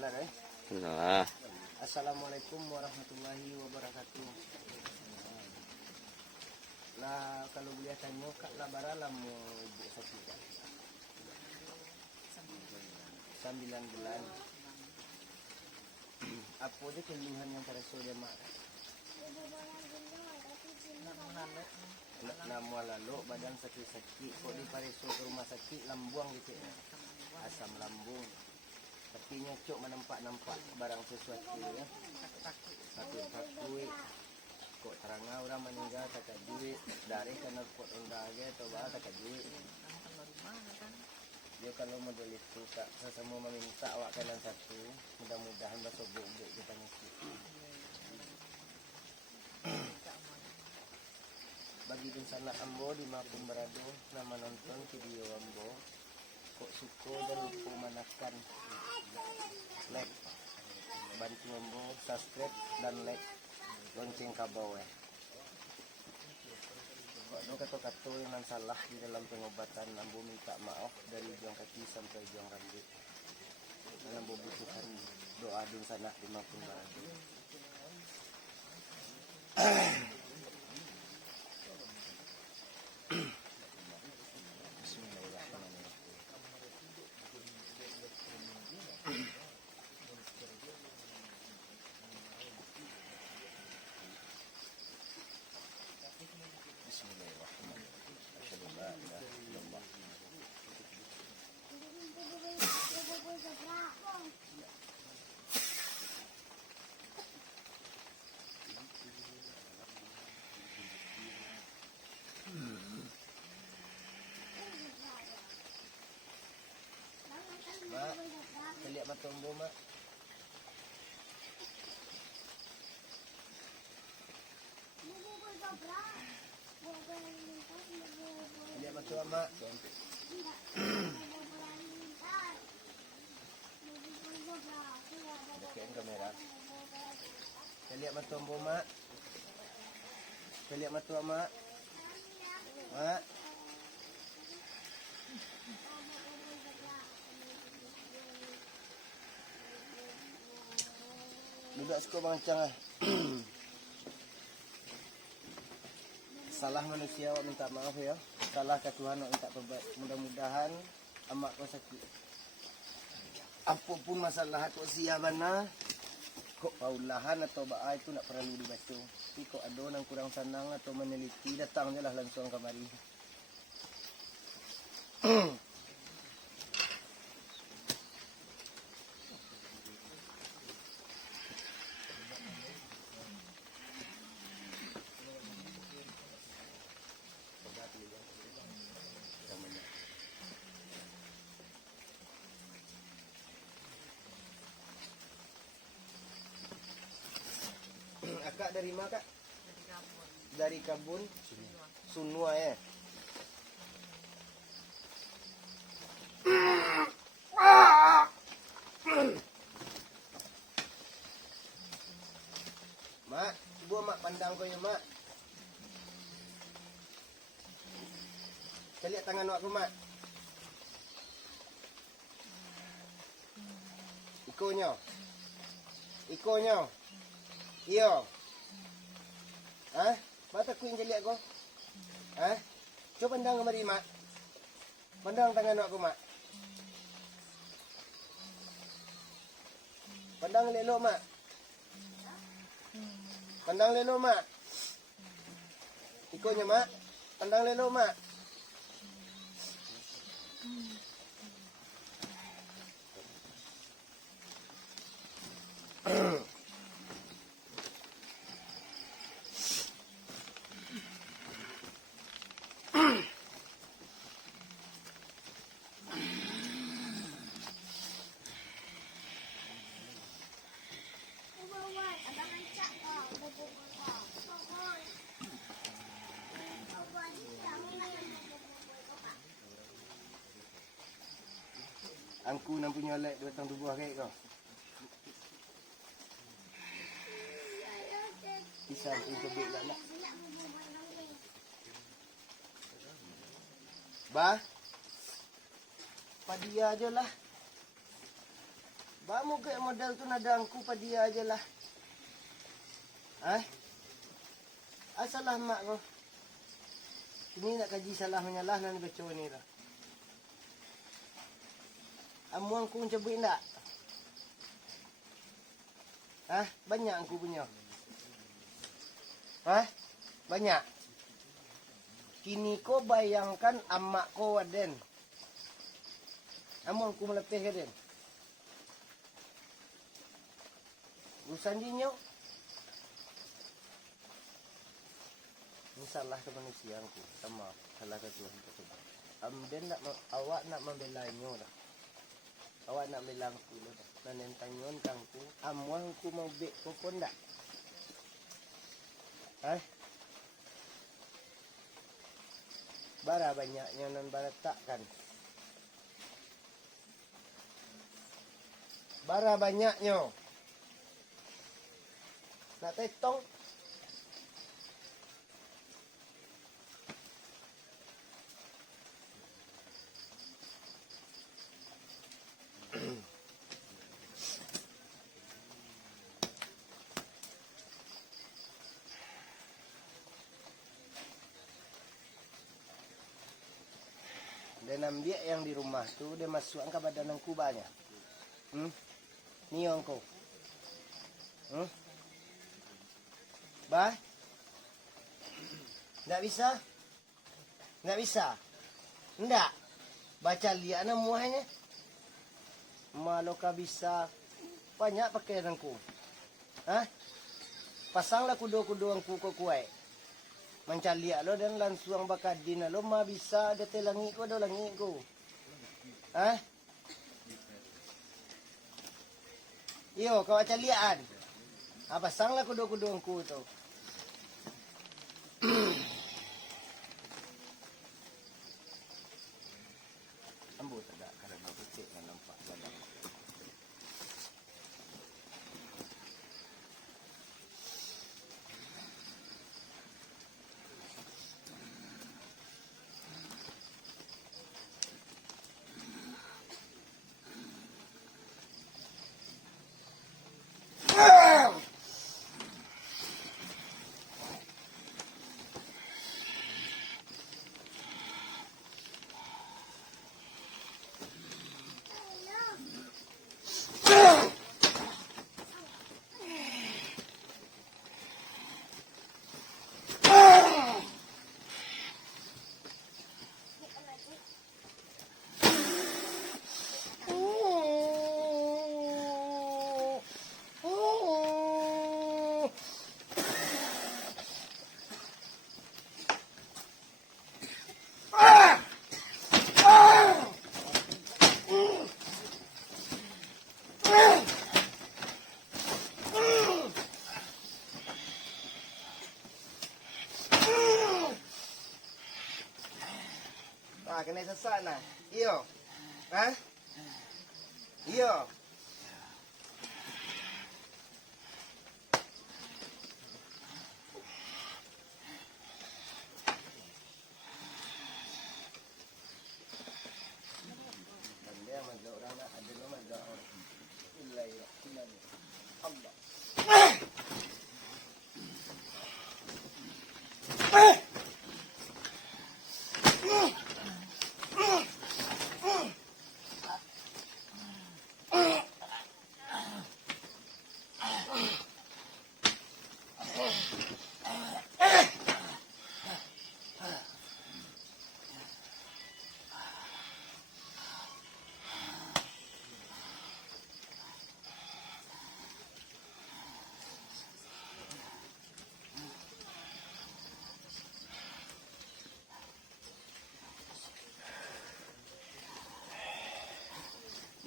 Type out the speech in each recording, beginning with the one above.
Nah. Assalamualaikum warahmatullahi wabarakatuh. Lah kalau boleh tanya kak lah baralam ibu sakit kak? 9 bulan. Apa aja keluhan yang terasa dia mak? Nak lalu badan sakit-sakit. Kok di pareso ke rumah sakit lambuang gitu ya? Asam lambung. Tapi nyocok menampak-nampak barang sesuatu ya. Takut-takut. Kok terangah orang meninggal tak duit. Dari karena kok enggak aja atau bah tak duit. Dia kalau model itu kak sesama meminta awak kanan satu. Mudah-mudahan besok bobek kita ngisi. Bagi sana ambo di Mapung Berado nama nonton video ambo. Kok suko dan lupa menekan like, bantu ambo subscribe dan like lonceng kabau ya. Kok ada kata-kata yang salah di dalam pengobatan ambo minta maaf dari ujung kaki sampai ujung rambut. Dan ambo butuhkan doa di sana di Mapung Berado. Mak, lihat mata ambo mak. Lihat mata mak. Dekat kamera. Lihat mata ambo mak. Lihat mata mak. Mak. Duduk suka bangcang lah. Salah manusia awak minta maaf ya. Salah ke Tuhan awak minta tobat. Mudah-mudahan amak kau sakit. Apapun masalah kau siabana, kok paulahan atau ba'a itu nak perlu dibantu. Tapi kok ada yang kurang senang atau meneliti, datang je lah langsung kemari. Akak dari mana kak? Dari Kabun. Sunua ya. Mak, buat mak pandang kau ya mak. Saya lihat tangan awak aku mak. Ikonya. Ikonya. Iyo. Hah? Mata ku yang lihat kau? Hah? Coba pandang kemari mak. Pandang tangan aku mak. Pandang lelok mak. Pandang lelok mak. Ikonya mak. Pandang lelok mak. Angku nak punya like datang tubuh kek kau. Pisang itu beg nak. Bah. Padia aja lah. Ba mo kayak modal tu nadangku pa dia aja lah. Asalah mak ko. Ini nak kaji salah menyalah nan beco ni lah. Amuang ku cabut ndak? Banyak aku punya. Banyak. Kini ko bayangkan amak ko waden. Amuang ku melepih ke den? Urusan dinyo. Ini salah kemanusiaanku. Sama salah ke Tuhan tersebut. Den awak nak membela nyo dah. Awak nak bela aku dah. Nanentanyon kangku. Amuang ku mau bek ko pun dak. Bara banyaknya nan bara takkan. Bara banyaknya. Nak tetong. Dan ambil yang di rumah tu dia masukkan ke badan aku banyak. Ni angko. Bah? Ndak bisa? Ndak bisa? Ndak. Baca lihat na muahnya. Malu ka bisa banyak pakaian aku. Pasanglah kudo-kudo angku ko kuai. Mencaliak lo dan langsung bakadin lo mah bisa ada telangi ko do langi ko. Iyo kau calian. Pasanglah kudo-kudo angku tu. Ambo tak karena putih yang nampak badan. Kena sesak nah. Iyo. Iyo. Dia mazal orang nak ada mazal orang. Illa ya. Allah.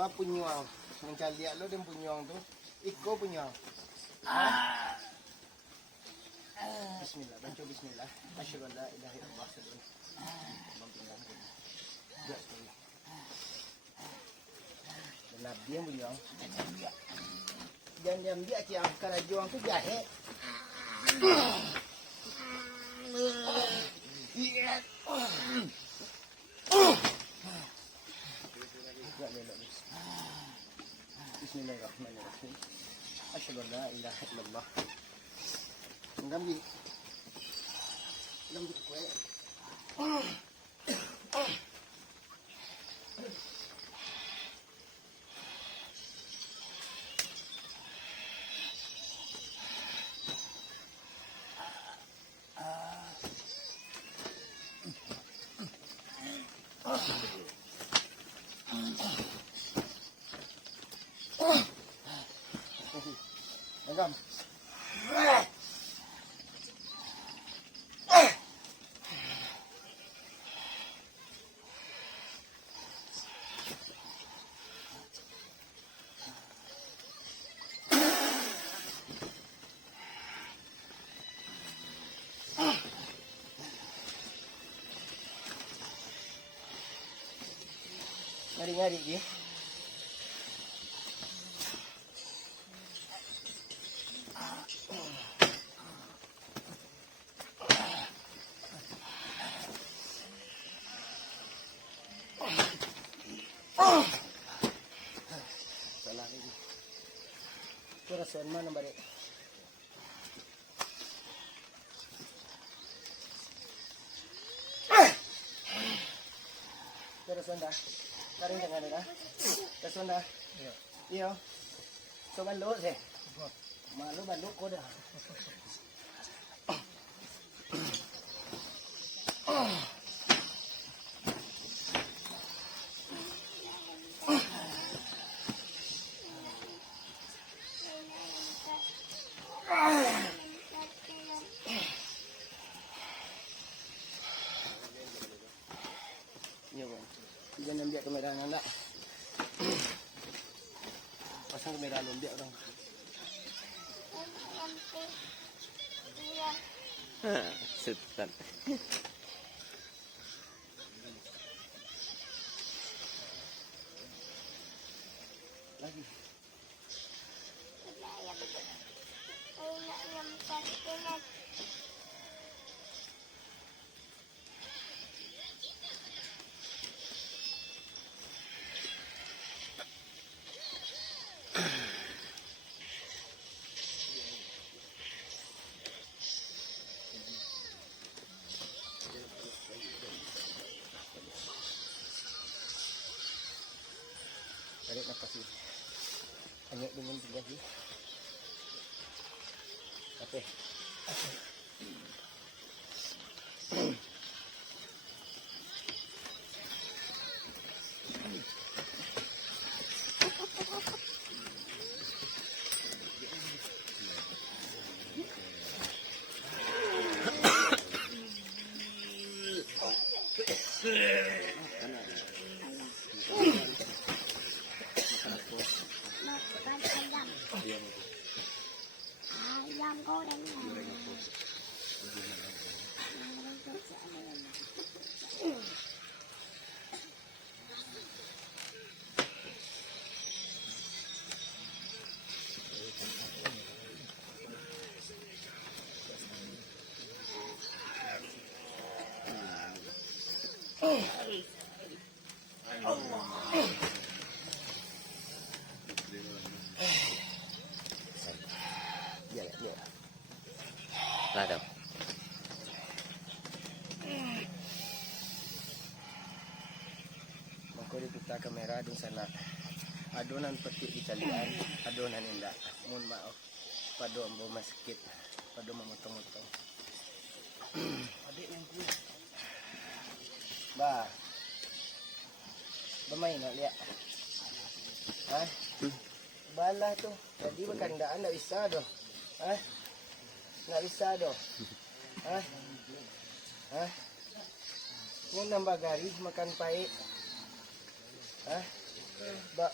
Ma punyuang. Mencari lo dan punyuang tu. Iko punyuang. Bismillah. Baca bismillah. Asyhadu an la ilaha illallah. Dan Nabi yang punyuang. Jangan dia ki ang karajuang tu jahe. Bismillahirrahmanirrahim. Asyhadu an la ilaha illallah. Ngambil. Ngambil kue. Agam. Ngari-ngari dia. Salah lagi. Itu rasuan mana balik? Itu rasuan dah. Karing jangan dah. Rasuan dah. Iya. So balok sih. Malu balok ko dah. Ya bang, jangan ambil kamera nak. Pasang kamera lu ambil orang. Setan. Lagi. Tarik nafas ni. Hanya dengan tegas ni. Okey. Ayam goreng. Ya. Ada. Mako diputar kamera dun sana. Adonan petik di calian, adonan indah. Mohon maaf. Pado ambo masakit. Pado memotong-motong. Adik yang kuat. Ba. Bermain nak lihat. Ha? Balah tu. Jadi berkandaan tak bisa doh. Ha? Tak bisa doh. Ha? Ha? Mau nambah garis makan pahit. Ha? Ba.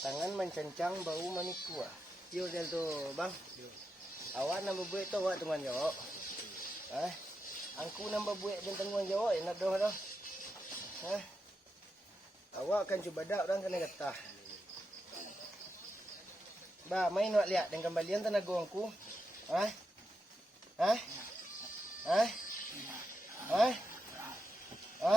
Tangan mencencang bau maniku ah. Yo del tu, bang. Awak nambah buat tu awak tengah jawab. Ha? Angku nambah buat dan tengah jawab nak doh doh. Ha? Awak akan cuba dak orang kena getah. Ba, main wak lihat dengan kembalian tenaga angku. Ha? Ha? Ha? Ha? Ha?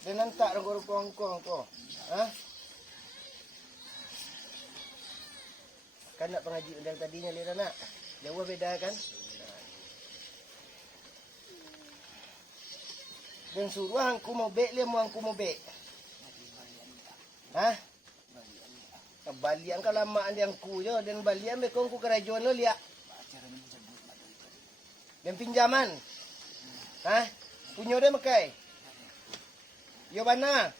Dia nantak dong korupong ko. Ha? Kan nak pengaji undang tadinya lihat nak. Jauh beda kan? Dan suruh angku mau bek dia mau angku mau bek. Hah? Balian kalau lama dia angku je dan balian bekong ku kerajaan lo lihat. Dan pinjaman. Hah? Punya dia makai. Yo mana?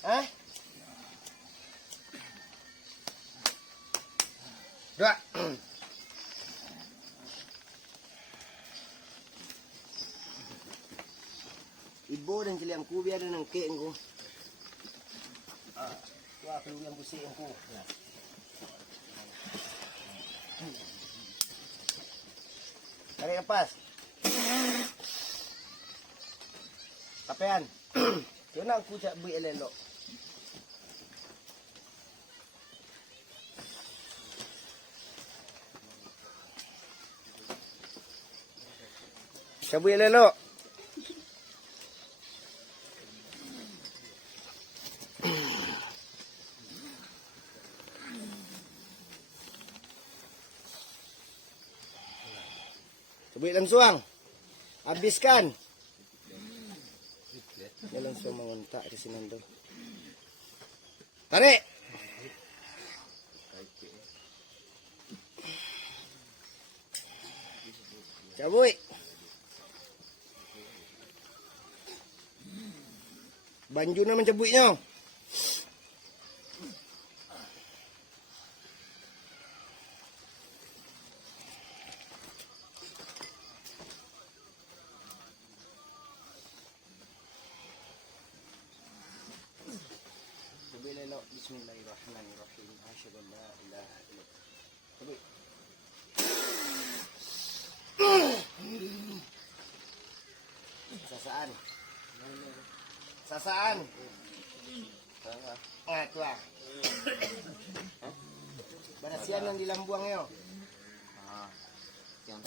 Hah? Dua. Ibu dan cili angku biar ada nangke angku. Tu aku yang busik angku. Tarik lepas. Kapean. Tu nak aku cak beri elok. Cabut elok. Cabut langsung. Habiskan. Dia langsung mengontak di sini tu. Tarik. Cabut. Banjuna mencabutnya. Bismillahirrahmanirrahim. Asyhadu an la ilaha illallah. Sasaan. Sasaan. Tu lah. Berasian yang di lambuang yo. Yang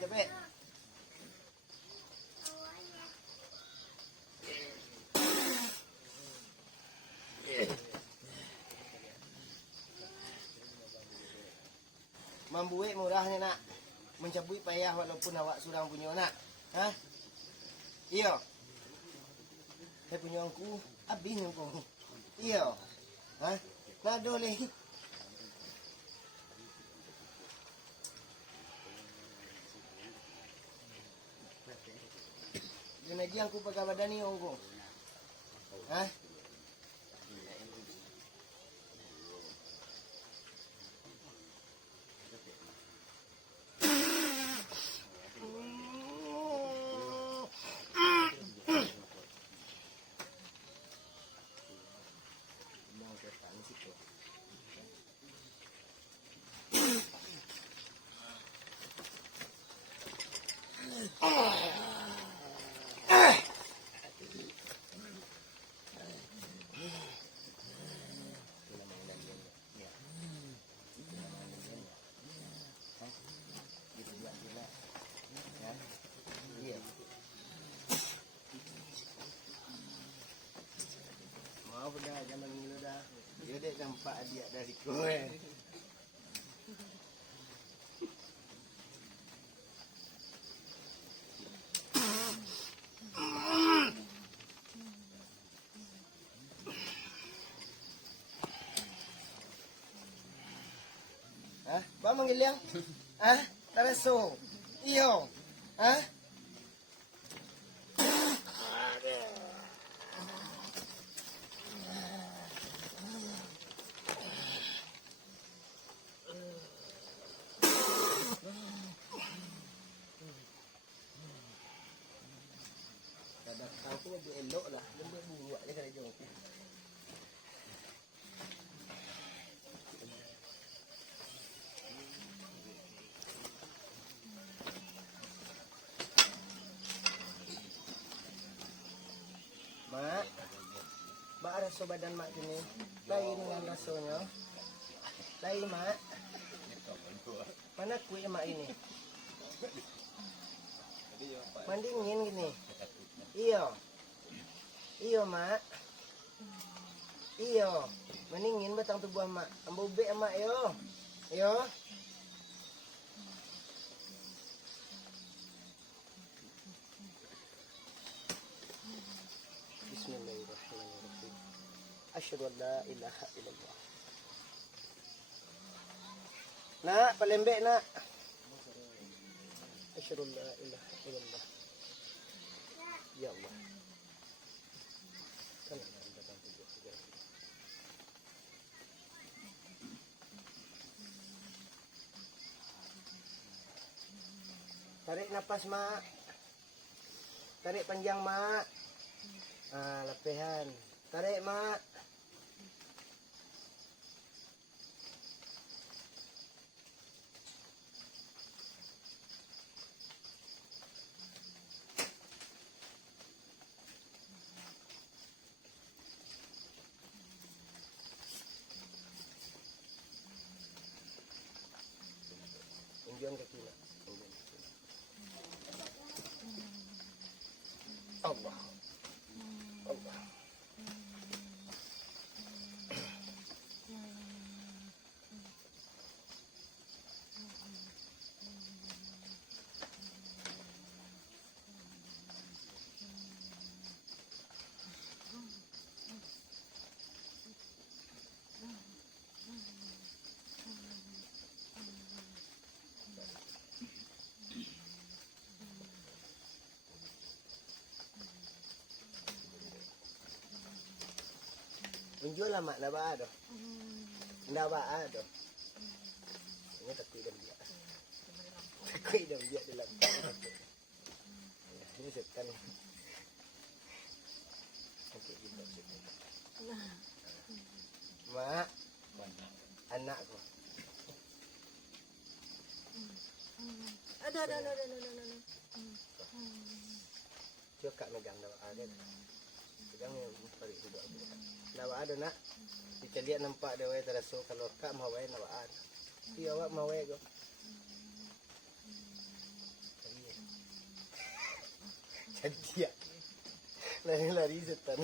Tapi. Membuat murahnya nak. Mencabut payah walaupun awak surang punya nak. Ha? Iya. Saya punya angku habis angku. Iya. Ha? Nak boleh. Lagi angku pakai badan ni angku. Ha? Maaf dah, jangan ngilu dah. Dia dek nampak adik dari kowe. Hah? Ba manggil yang? Hah? Taraso. Iyo. Hah? Aku buat elok lah, dia buat buat je kalau jauh. Mak, mak rasa badan mak gini. Lain dengan rasanya. Lain mak. Mana kuih mak ini? Mandingin gini. Iya. Iya mak. Iya. Mandingin batang tubuh mak. Ambo bek mak yo. Yo. Bismillahirrahmanirrahim. Asyhadu an la ilaha illallah. Nak, palembek nak. Asyhadu an la ilaha illallah. Ya Allah. Kan ada batang tubuh juga. Tarik nafas mak. Tarik panjang mak. Ah, lepehan. Tarik mak. Tunjukkan kaki nak. Allah. Allah. Tunjuk lah mak, nak buat ada. Nak buat ada. Ini takut dah biar. Takut dah biar dalam. Ini setan. Okey, kita setan. Mak, anakku. Ada. Cuba kak megang dah ada. Pegang yang tarik duduk. Nak ada nak. Kita lihat nampak dia wae terasa kalau kak mau wae nak ada. Dia awak mau wae go. Jadi ya. Lari setan.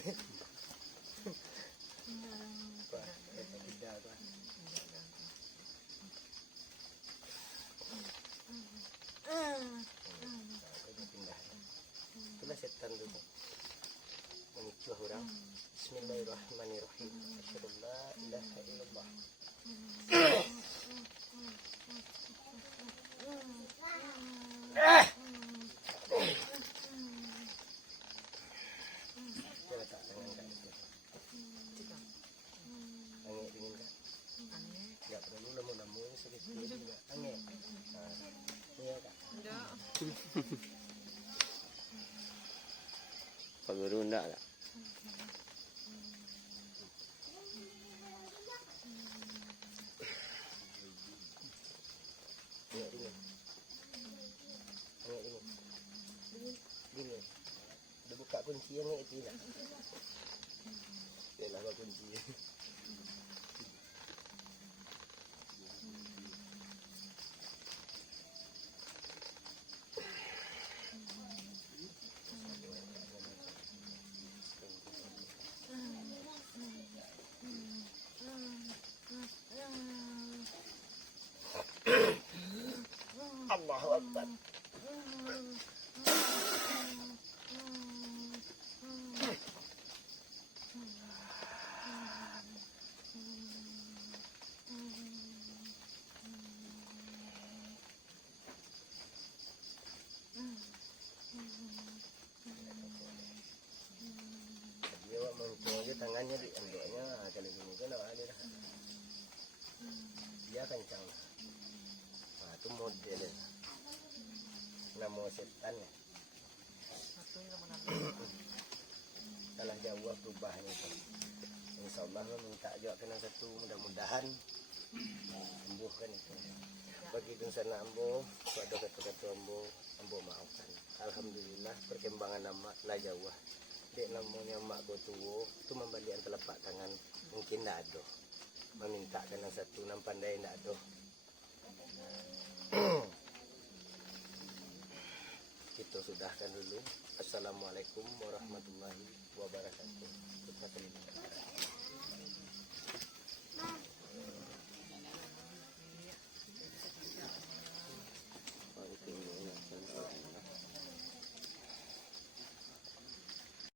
Pak, tidak apa. Itulah setan dulu. Mengicuah orang. Bismillahirrahmanirrahim. Asyhadu an la ilaha illallah. Coba tak tangan kat itu. Angin dingin kan? Tak perlu lama-lama sedikit juga. Angin. Ya tak? Pak Guru enggak tak? Angin dingin. Angin dingin. Dingin. Dah buka kunci angin itu tak? Yalah buka kunci. Allahu Akbar. Dia awak mencuri je tangannya di endoknya kalau gini kan awak ada dah. Dia kencang. Nah, itu modelnya. Nama setan ya. Salah jauh perubahannya itu. InsyaAllah minta juga kena satu mudah-mudahan sembuhkan itu. Bagi sana ambo, ada kata-kata ambo maafkan. Alhamdulillah perkembangan nama lah jauh. Dek namun yang mak ko tuwo, tu membalian telapak tangan mungkin ndak ada. Meminta kena satu nam pandai ndak ada. Kita sudahkan dulu. Assalamualaikum warahmatullahi wabarakatuh.